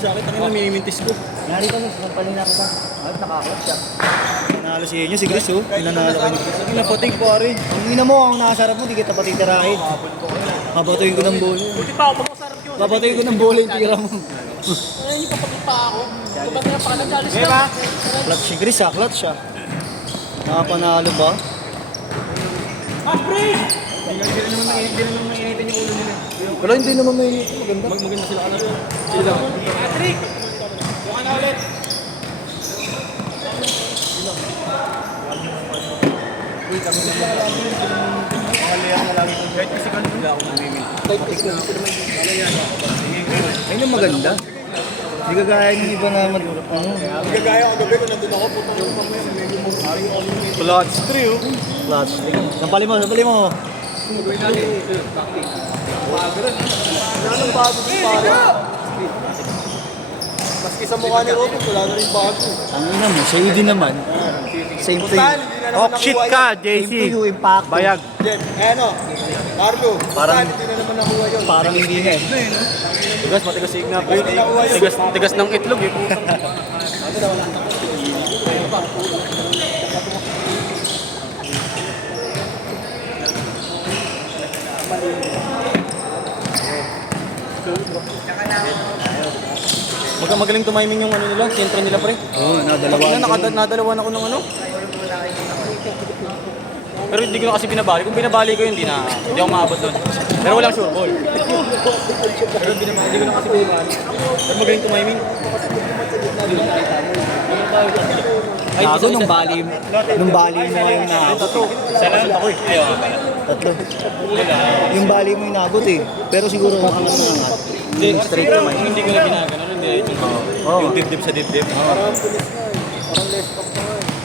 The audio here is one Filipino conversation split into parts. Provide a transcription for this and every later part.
sa akin, tangin na minimintis ko. Narito mo, sampalin na kita. At nakakot siya. Nanalo si inyo, si Chris oh. Pinanalo kayo ni Chris. Ang napating pare. Ang ina mo, ang nakasarap mo, di kita patitirahin. Babatuin ko ng bola. Buti pa ako, pag-usarap yun. Babatuin ko ng bola yung tira mo. Ayun yung papagod pa ako. Kapag na pa nagkalis Okay ba? Clutch si Chris ah, clutch siya. Nakapanalo ba? Kapre! Hindi na naman mainitin yung ulo nila. Wala, hindi naman may maganda. Maganda sila ka na rin. Sila. Patrick! Buka na ulit. Uy, kami na lang. Pangalaya na lagi kong kahit kasi kanila ako namimil. Patik na ako naman. Ayun ang maganda. Hindi kagaya ng iba na ano. Hindi kagaya ako gabi kung nandun ako. Puta yung mamaya. Medyo mo. Clutch 3 oh. Clutch. Sampali mo, sampali mo. Gawin natin. Bago rin. Anong bago sa pala? Maski sa mukha ni Robert, wala na rin bago. Ang ina mo, sa'yo din naman. Same to you. Oh, shit ka, JC. Same to you, impact. Bayag. Jen, ano? Carlo, Parang- hindi na naman nakuha yun. Parang hindi na eh. Tigas, matigas yung nga. Tigas ng itlog eh. Magaling tumiming yung ano nila, sentro nila pre. Oo, nadalawa. Nadalawan ako ng ano. Pero hindi ko na kasi binabali. Kung binabali ko yun, hindi ako maabot doon. Pero walang sure ball. Pero hindi ko na kasi binabali. Pero magaling tumiming. Gago nung bali mo yung naabot. Salamat ako eh. Ayun. Tatlo. Yung bali mo yung naabot eh. Pero siguro ang angat mo angat. Yung straight naman. Hindi ko na ginagano. Hindi ito. Yung dibdib sa dibdib.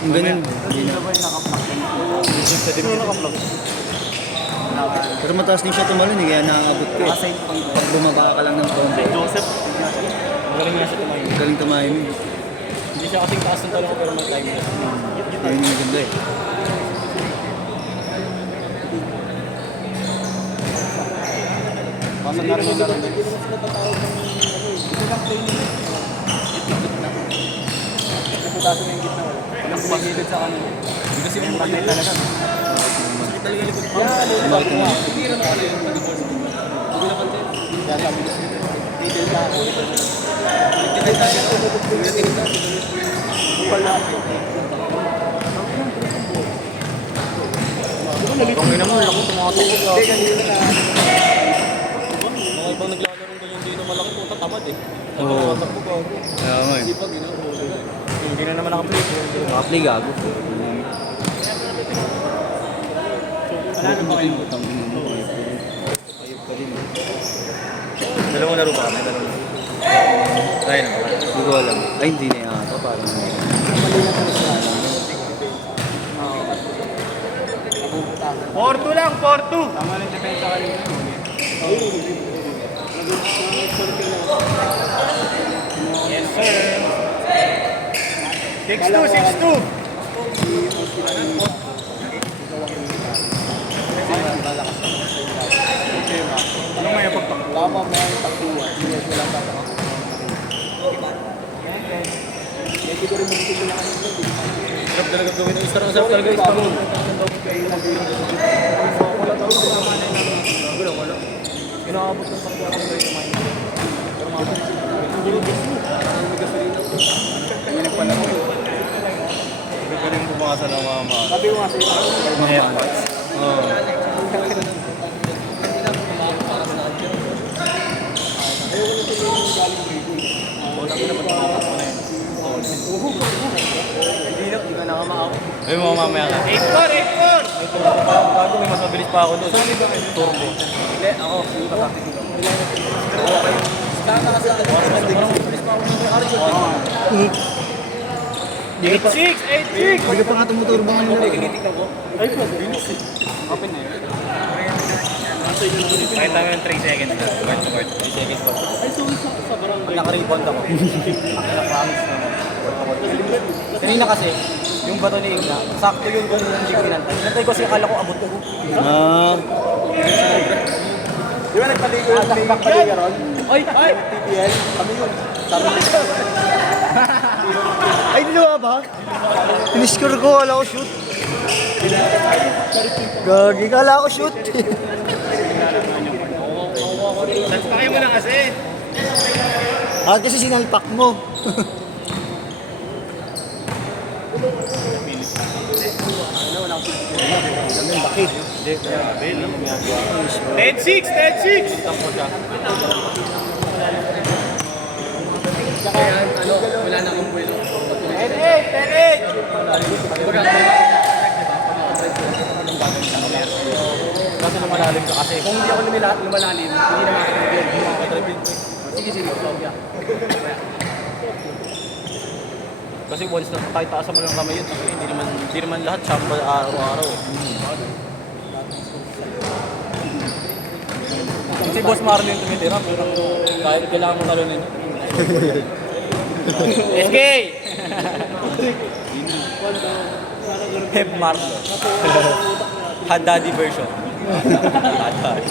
Yung ganyan. Dibdib sa dibdib. Pero mataas din siya tumalon eh. Kaya nakaabot ko eh. Pag bumaba ka lang ng konti. Joseph. Magaling nga siya tumiming. Galing tumahin eh. Hindi siya kasing taas ng talong ko pero may time na. Ayun yung maganda eh. Pasag na rin yung laro. Putasin na yung gitna wala. Walang kumagilid sa kanila. Hindi kasi yung matay talaga. Masakit talaga yung likod. Bakit nga? Hindi rin ako yung mag-divorce. Hindi na pansin. Kaya sabi ko siya. Detail na ako. Nagtitay tayo. Nagtitay tayo. Pala. Kung ina mo, laki tumatakot. Hindi, kanina na. Mga ibang naglalaro ganyan dito malaki po tatamad eh. Oo. Tatakbo ko. Kaya nga eh. Hindi pa ginahuli. Hindi na naman nakaplay. Nakaplay gago. Wala na ba kayo? Ayop ka din eh. Dalawang laro ba kami? Dalawang laro. Tayo na ba? Hindi ko alam. Ay hindi na yata. Parang Porto lang, Porto. Tama na yung depensa kanina. Yes, sir. 6-2, 6-2. Ano may pagtakbo? Tama mo yung takbuhan. Hindi ko lang tatakbo. Hindi ko rin magkikita na kanina. Sarap talaga gawin. Sarap talaga yung pamon. Wala daw yung kasama na yun. Wala. Inaabot ng takbuhan ko kayo kumain. Pero mga siguro gusto mo. May gasolina. Kaya nagpanamo yun. Gagaling bumasa ng mga mga. Sabi ko nga sa iyo. Mga airpods. Oo. Hindi ka nakamakaw. Ay, mga mamaya ka. 8-4, 8-4. May turbo pa ako. Bago may mas mabilis pa ako doon. Turbo. Hindi, ako. Dito ka. Pero okay. Sana ka sa akin. Parang mabilis pa ako doon. Hindi ka pa, 8-6, 8-6. hindi ka pa nga tumuturbo nga nila. Tinitignan ko. Ay, bilis eh. Open na yun. Pakita mo yung 3 seconds na. Word to word. 3 seconds pa. Ay, so sa barangay. Pag naka-rebound ako. Naka-promise naman. Kanina kasi, yung bato ni Igna, sakto yung gano'n hindi ko inantay. Inantay ko kasi akala ko abot ko. Ah, Di ba nagpaligo yung back paliga ron? Ay! Ay! TPL? Kami yun. Ay, dalawa ba? Piniscore ko, wala ko shoot. Gagi, kala ko shoot. Pakay mo na kasi. Kasi sinalpak mo. Bakit? 10-6, 10-6. Wala na akong buwelo. 10-8, 10-8. Kasi lumalalim ka kasi. Kung hindi ako lumalalim, hindi na makakatagil. Hindi makakatagil. Sige, Sofia. Kasi once na kahit taasan mo lang kamay yun, hindi naman lahat chamba araw-araw eh. Kasi Boss Marlon yung tumitira, pero kahit kailangan mo talunin. SK! Heb Marlon. Haddadi version. Haddadi.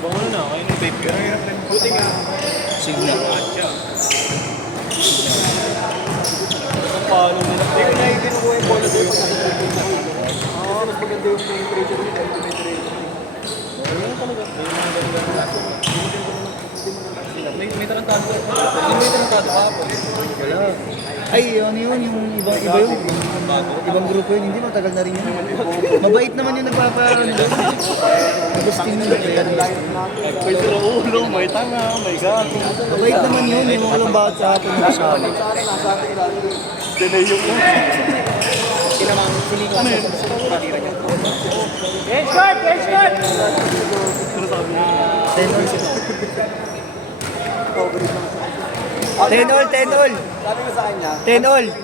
Baka ano na, kayo ng vape ka. Buti nga. Signal. Paano nila? Hindi ko na yung kinukuha yung bola doon. Kasi mas maganda yung temperature nila, ultimate may tarantado ako. May tarantado ka po. Wala. Ay, ano yun, yung iba yun. Ibang grupo yun, hindi matagal na rin yun. Mabait naman yung nagpapaano doon. Agustin na May sila ulo, may tanga, may gato. Mabait naman yun, yung mga lang bakit sa hapon na siya. Delay yung ulo. Kinamang silingan Ano yun? patira niya. Headshot! Headshot! Ten all. Sabi ko sa kanya, 10 all. 10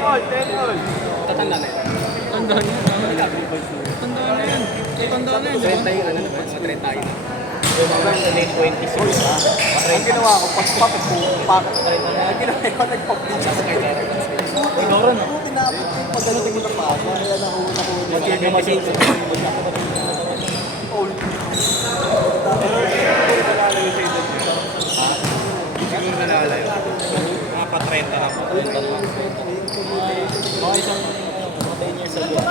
all, 10 all. tatanda na yun. Tanda na yan. Tanda na yan. Tanda na yan. 30 yung ano naman, sa 30 na. Yung mga sa late 20s. Ang ginawa ko, pag-pop ko, ang ginawa ko, nag-pop-pop siya sa kanya. Ikaw rin, no? Tinapit ko yung pag-ano tingin na pa. Kaya nakuha. Siguro nalalayo. Mga pa-30 na po. Mga isang 10 years ago. 10.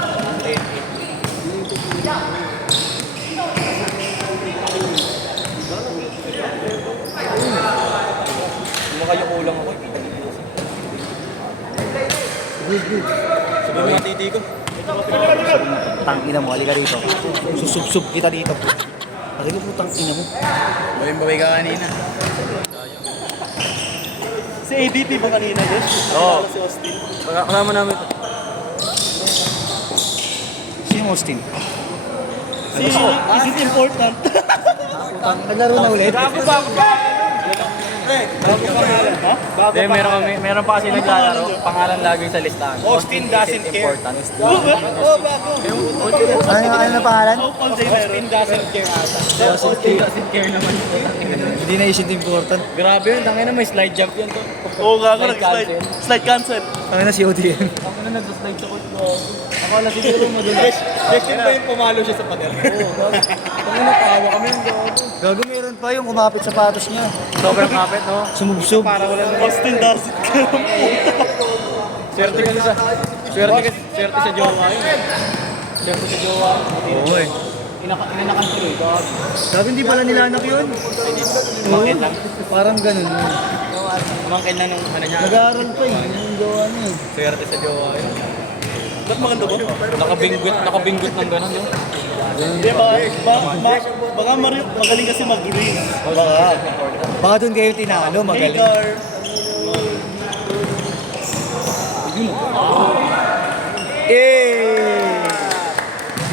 Mga kayo kulang ako. Good. Sabi mga titi ko. Tangina mo, halika rito. Susub-sub kita dito. Halika po, tangina mo. Bawin ka kanina. Si ADT ba kanina yun? Oo. Si Austin. Kasama namin ito. Sino Austin? Is it important? Naglaro na ulit? Bago ba? Bago pangalan, ha? Bago Hindi, meron pa kasi naglalaro. Pangalan lagi sa listahan. Austin doesn't care. Important. Oo, bago. Ano na pangalan? Austin doesn't care ata. Doesn't care naman. Hindi na isip important. Grabe yun, tangin na may slide jump yun to. Oo, gago. Slide cancel. Slide cancel. Ano na si ODM? Ako na nag-slide sa court ko. Akala siguro madulas. Destin pa yung pumalo siya sa pader. Oo, tangin na tawa kami yung gago. Gago meron pa yung kumapit sapatos niya. Sobrang kapit, no? Sumubsob. Para wala na. Austin doesn't care. Swerte kasi sa... Swerte sa jowa yun. Swerte sa jowa. Oo eh. Inanakan tuloy. Gago. Sabi hindi pala nila anak yun. Umangkin lang. Parang ganun. Umangkin lang nung ano niya. Nag-aaral pa eh. Yung gawa niya eh. Swerte sa jowa yun. Ba't maganda ba? Nakabinggot ng gano'n yun. Hindi, baka magaling kasi mag-green. Baka doon kayo tinalo, magaling. Hagar. Eh!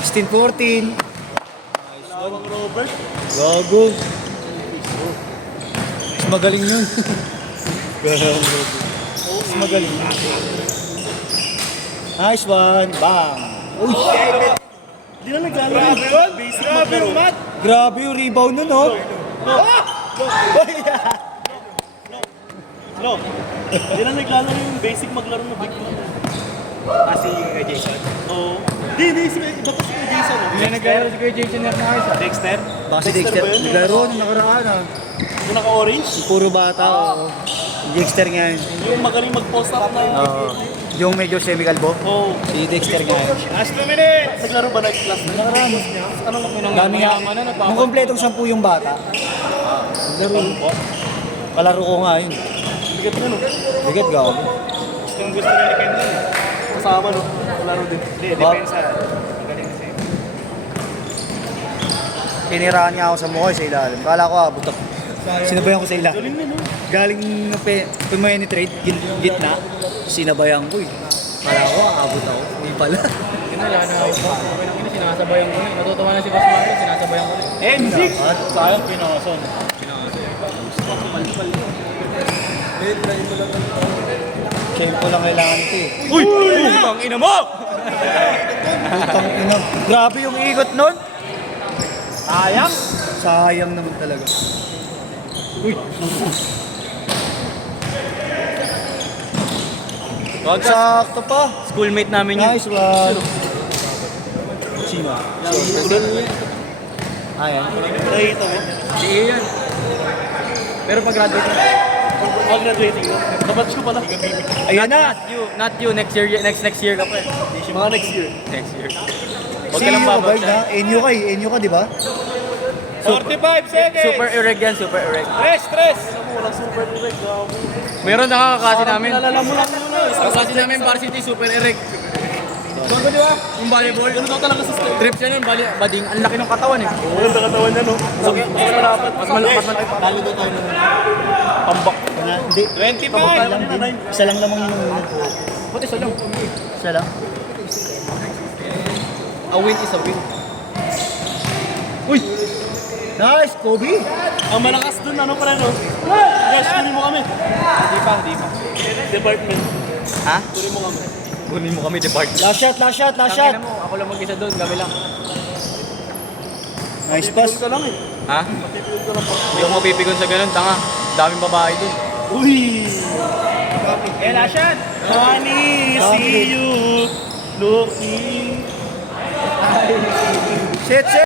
16-14. Bawang Robert. Gago. Mas magaling yun. Mas magaling. Nice one. Bang. Uy! Di na naglalaro yun. Basic maglaro. Grabe yung rebound nun, oh. No. Di na naglalaro yung basic maglaro ng big man. Kasi kay Jason. Oo. Di Hindi, iba pa si Jason. Hindi nagkaroon si Kuya Jason Hernandez ah. Dexter? Baka si Dexter. Naglaro nung nakaraan ah. Yung naka-orange? Puro bata. oo. Dexter nga yun. Yung magaling mag-post up na. Oo. Yung medyo semi-kalbo. Oo. Si Dexter nga yun. Last 2 minutes! Naglaro ba night class? Nakaraan. Anong Dami nga. Nung kompletong 10 yung bata. Naglaro. Palaro ko nga yun. Bigat na no? Bigat gago. Gustong gusto na ni Kendall. Kasama no? Laro din. Hindi, depensa. Magaling kasi. Tinirahan niya ako sa mukha sa ilalim. Kala ko butak. Sinabayan ko sa ilalim. Galing na no? Galing penetrate, gitna. Sinabayan ko eh. Kala ko abot ako. Hindi pala. Kinala na ako. Okay lang sinasabayan ko na. Natutuwa na si Boss Mario, sinasabayan ko na. Enzik! Sayang pinawason. Tempo lang kailangan ito eh. Uy! Ang ina mo! Putang ina. Grabe yung ikot nun. Sayang! Sayang naman talaga. Sakto pa. Schoolmate namin yun. Nice one. Chima. Ayan. Nakikita mo? Si Ian. Pero pag-graduate na. Pag-graduating mo? Kabatch ko pala. Ayan na. Not you. Next year ka pa eh. Mga next year. Next year. Si Obald na. Enyo ka, di ba? 45 seconds! Super erect yan, super erect. Stress! Alam mo, walang super direct. Meron nakakakasi namin. Nalala mo lang muna. Kakasi namin varsity, super erect. Bago di ba? Yung volleyball. Ganun daw talaga sa style. Trips yan yun, bading. Ang laki ng katawan eh. Oo, ang katawan niya no? Mas malapad. Mas malapad. Talo daw tayo ng pambak. Hindi. 25! Pabakal lang din. Isa lang naman yung Buti sa lang. Isa lang. A win is a win. Uy! Nice, Kobe! Ang malakas dun, ano pa rin, no? Guys, kunin mo kami. Hindi pa. Department. Ha? Kunin mo kami. Kunin mo kami, depart. Last shot. Tangina mo, ako lang mag-isa doon, kami lang. Nice pass. Ka lang eh. Ha? Matipid ka lang pa. Hindi ako mapipikon sa ganun, tanga. Daming babae doon. Uy! Eh, last shot! Honey, see you looking. Shit!